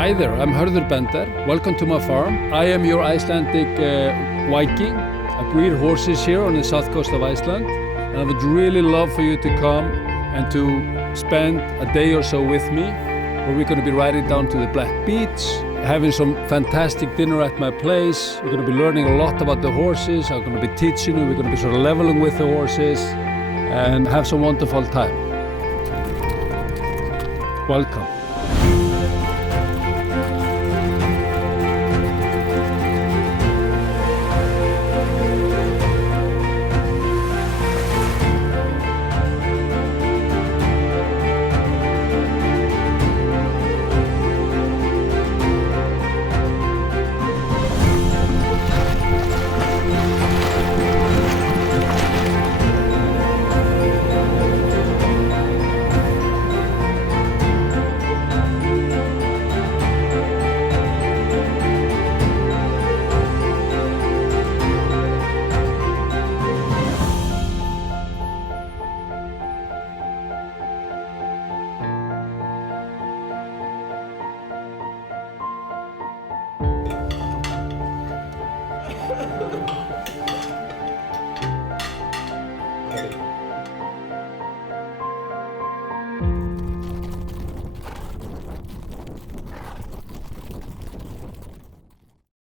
Hi there, I'm Hörður Bender. Welcome to my farm. I am your Icelandic Viking. I breed horses here on the south coast of Iceland. And I would really love for you to come and to spend a day or so with me, where we're going to be riding down to the Black Beach, having some fantastic dinner at my place. We're going to be learning a lot about the horses. I'm going to be teaching you. We're going to be sort of leveling with the horses and have some wonderful time. Welcome. Okay.